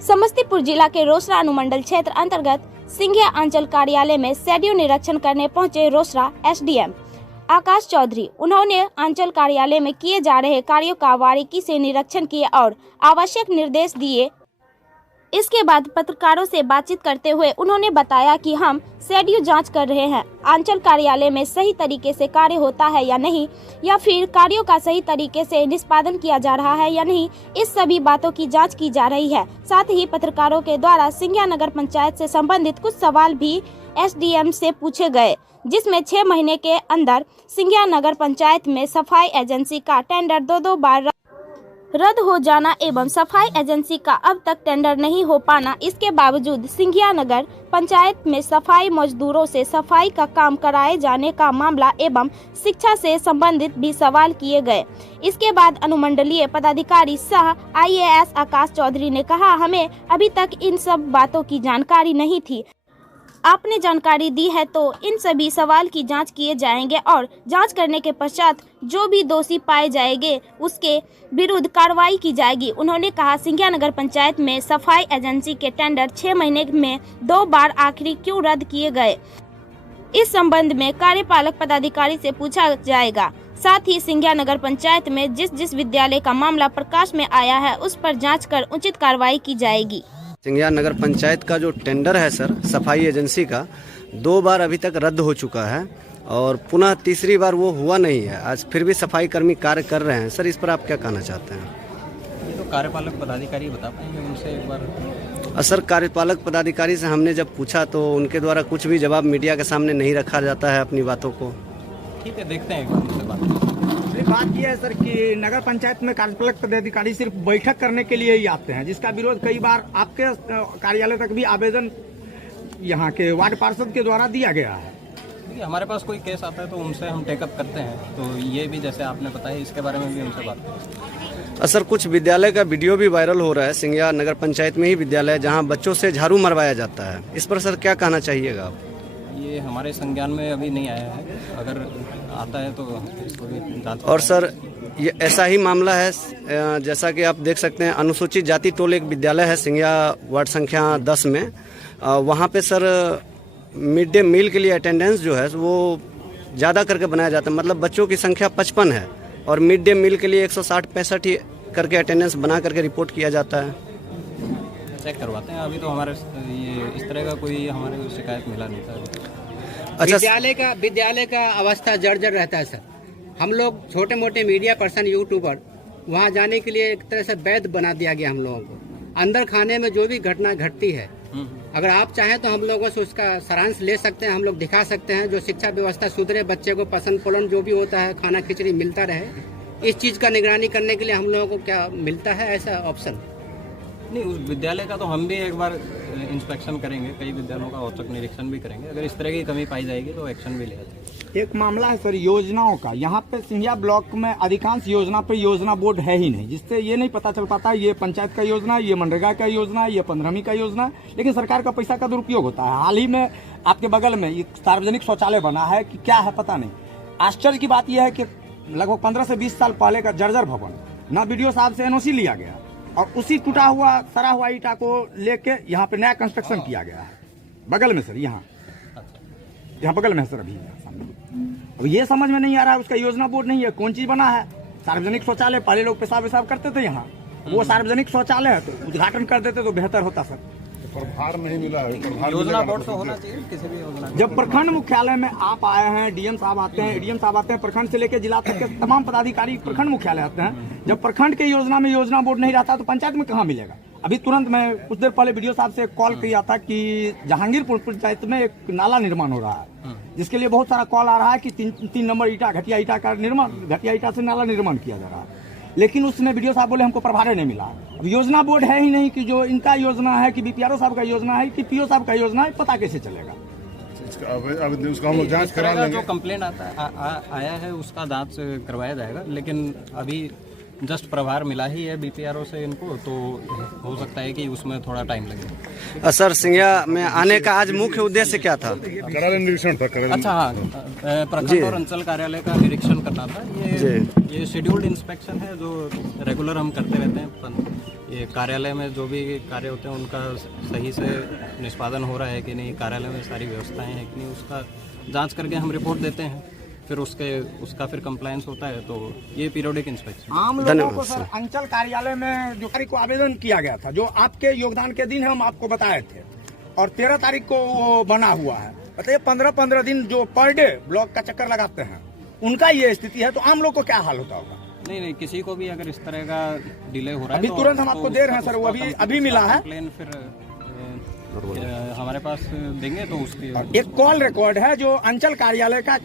समस्तीपुर जिला के रोसड़ा अनुमंडल क्षेत्र अंतर्गत सिंघिया अंचल कार्यालय में शेड्यूल निरीक्षण करने पहुंचे रोसड़ा एसडीएम आकाश चौधरी। उन्होंने अंचल कार्यालय में किए जा रहे कार्यों का बारीकी से निरीक्षण किया और आवश्यक निर्देश दिए। इसके बाद पत्रकारों से बातचीत करते हुए उन्होंने बताया कि हम शेड्यूल जांच कर रहे हैं, अंचल कार्यालय में सही तरीके से कार्य होता है या नहीं, या फिर कार्यों का सही तरीके से निष्पादन किया जा रहा है या नहीं, इस सभी बातों की जांच की जा रही है। साथ ही पत्रकारों के द्वारा सिंघिया नगर पंचायत से संबंधित कुछ सवाल भी एसडीएम से पूछे गए, जिसमें 6 महीने के अंदर सिंघिया नगर पंचायत में सफाई एजेंसी का टेंडर 2 बार रद्द हो जाना एवं सफाई एजेंसी का अब तक टेंडर नहीं हो पाना, इसके बावजूद सिंघिया नगर पंचायत में सफाई मजदूरों से सफाई का काम कराए जाने का मामला एवं शिक्षा से संबंधित भी सवाल किए गए। इसके बाद अनुमंडलीय पदाधिकारी सह IAS आकाश चौधरी ने कहा, हमें अभी तक इन सब बातों की जानकारी नहीं थी। आपने जानकारी दी है तो इन सभी सवाल की जांच किए जाएंगे और जांच करने के पश्चात जो भी दोषी पाए जाएंगे उसके विरुद्ध कार्रवाई की जाएगी। उन्होंने कहा, सिंघिया नगर पंचायत में सफाई एजेंसी के टेंडर 6 महीने में 2 बार आखिरी क्यों रद्द किए गए, इस संबंध में कार्यपालक पदाधिकारी से पूछा जाएगा। साथ ही सिंघिया नगर पंचायत में जिस विद्यालय का मामला प्रकाश में आया है उस पर जाँच कर उचित कार्रवाई की जाएगी। सिंघिया नगर पंचायत का जो टेंडर है सर सफाई एजेंसी का 2 बार अभी तक रद्द हो चुका है और पुनः तीसरी बार वो हुआ नहीं है। आज फिर भी सफाई कर्मी कार्य कर रहे हैं। सर इस पर आप क्या कहना चाहते हैं? ये तो कार्यपालक पदाधिकारी बता पाएंगे, उनसे एक बार। सर कार्यपालक पदाधिकारी से हमने जब पूछा तो उनके द्वारा कुछ भी जवाब मीडिया के सामने नहीं रखा जाता है अपनी बातों को। ठीक है, देखते हैं उनसे बात। बात यह है सर कि नगर पंचायत में कार्यपालक पदाधिकारी सिर्फ बैठक करने के लिए ही आते हैं, जिसका विरोध कई बार आपके कार्यालय तक भी आवेदन यहाँ के वार्ड पार्षद के द्वारा दिया गया है। हमारे पास कोई केस आता है तो उनसे हम टेकअप करते हैं, तो ये भी जैसे आपने बताया इसके बारे में भी उनसे बात करें। सर कुछ विद्यालय का वीडियो भी वायरल हो रहा है, सिंघिया नगर पंचायत में ही विद्यालय जहाँ बच्चों से झाड़ू मरवाया जाता है, इस पर सर क्या कहना चाहिएगा आप? ये हमारे संज्ञान में अभी नहीं आया है, अगर आता है तो इसको भी जांच। और सर ये ऐसा ही मामला है, जैसा कि आप देख सकते हैं अनुसूचित जाति टोल एक विद्यालय है सिंघिया वार्ड संख्या 10 में, वहाँ पे सर मिड डे मील के लिए अटेंडेंस जो है वो ज़्यादा करके बनाया जाता है, मतलब बच्चों की संख्या 55 है और मिड डे मील के लिए 160-65 करके अटेंडेंस बना करके रिपोर्ट किया जाता है। चेक करवाते हैं, अभी तो हमारे ये इस तरह का कोई हमारे को शिकायत मिला नहीं था। अच्छा, विद्यालय का अवस्था जर्जर रहता है सर। हम लोग छोटे मोटे मीडिया पर्सन यूट्यूबर वहाँ जाने के लिए एक तरह से वैध बना दिया गया हम लोगों को। अंदर खाने में जो भी घटना घटती है, अगर आप चाहें तो हम लोगों से उसका सारांश ले सकते हैं, हम लोग दिखा सकते हैं। जो शिक्षा व्यवस्था सुधरे, बच्चे को पसंद पुलन जो भी होता है, खाना खिचड़ी मिलता रहे, इस चीज़ का निगरानी करने के लिए हम लोगों को क्या मिलता है ऐसा ऑप्शन? नहीं, उस विद्यालय का तो हम भी एक बार इंस्पेक्शन करेंगे, कई विद्यालयों का औचक निरीक्षण भी करेंगे। अगर इस तरह की कमी पाई जाएगी तो एक्शन भी लिया जाएगा। एक मामला है सर योजनाओं का। यहाँ पे सिंघिया ब्लॉक में अधिकांश योजना पे योजना बोर्ड है ही नहीं, जिससे ये नहीं पता चल पाता ये पंचायत का योजना, ये मनरेगा का योजना, ये 15वीं का योजना, लेकिन सरकार का पैसा का दुरुपयोग होता है। हाल ही में आपके बगल में एक सार्वजनिक शौचालय बना है कि क्या है पता नहीं। आश्चर्य की बात यह है कि लगभग 15 से 20 साल पहले का जर्जर भवन, ना BDO साहब से NOC लिया गया और उसी टूटा हुआ सड़ा हुआ ईटा को लेके यहाँ पे नया कंस्ट्रक्शन किया गया है बगल में सर। यहाँ बगल में है सर अभी सामने। अब ये समझ में नहीं आ रहा है, उसका योजना बोर्ड नहीं है, कौन चीज बना है। सार्वजनिक शौचालय, पहले लोग पेशाब वेशाब करते थे यहाँ, वो सार्वजनिक शौचालय है तो उद्घाटन कर देते तो बेहतर होता सर। प्रभार नहीं मिला है, योजना बोर्ड तो होना चाहिए किसी भी योजना। जब प्रखंड मुख्यालय में आप आए हैं, DM साहब आते हैं, ADM साहब आते हैं, प्रखंड से लेकर जिला तक के तमाम पदाधिकारी प्रखंड मुख्यालय आते हैं। जब प्रखंड के योजना में योजना बोर्ड नहीं रहता तो पंचायत में कहाँ मिलेगा? अभी तुरंत मैं कुछ देर पहले BDO साहब से कॉल किया था कि जहांगीरपुर पंचायत में एक नाला निर्माण हो रहा है, जिसके लिए बहुत सारा कॉल आ रहा है कि 3 नंबर ईटा, घटिया ईटा का निर्माण, घटिया ईटा से नाला निर्माण किया जा रहा है। लेकिन उसमें BDO साहब बोले हमको प्रभार नहीं मिला। अब योजना बोर्ड है ही नहीं कि जो इनका योजना है कि BPRO साहब का योजना है कि PO साहब का योजना है, पता कैसे चलेगा? अब उसका हम लोग जांच करा लेंगे। जो कंप्लेंट आया है उसका जांच करवाया जाएगा, लेकिन अभी जस्ट प्रभार मिला ही है BPRO से इनको, तो हो सकता है कि उसमें थोड़ा टाइम लगे। सर सिंघिया में आने का आज मुख्य उद्देश्य क्या था? निरीक्षण था। अच्छा हाँ, प्रखंड और अंचल कार्यालय का निरीक्षण करना था। ये शेड्यूल्ड इंस्पेक्शन है जो रेगुलर हम करते रहते हैं। ये कार्यालय में जो भी कार्य होते हैं उनका सही से निष्पादन हो रहा है कि नहीं, कार्यालय में सारी व्यवस्थाएं हैं कि नहीं, उसका जांच करके हम रिपोर्ट देते हैं। फिर उसका फिर कंप्लायंस होता है, तो ये पीरियोडिक इंस्पेक्शन। आम लोगों को सर अंचल कार्यालय में जो तारीख को आवेदन किया गया था, जो आपके योगदान के दिन हम आपको बताए थे, और 13 तारीख को वो बना हुआ है। बताइए 15-15 दिन जो पर डे ब्लॉक का चक्कर लगाते हैं, उनका ये स्थिति है, तो आम लोग को क्या हाल होता होगा? नहीं, किसी को भी अगर इस तरह का डिले हो रहा है अभी तो तुरंत हम आपको दे रहे हैं सर, वो अभी मिला है। कंप्लेन फिर हमारे पास देंगे तो उसकी एक कॉल रिकॉर्ड है जो अंचल कार्यालय का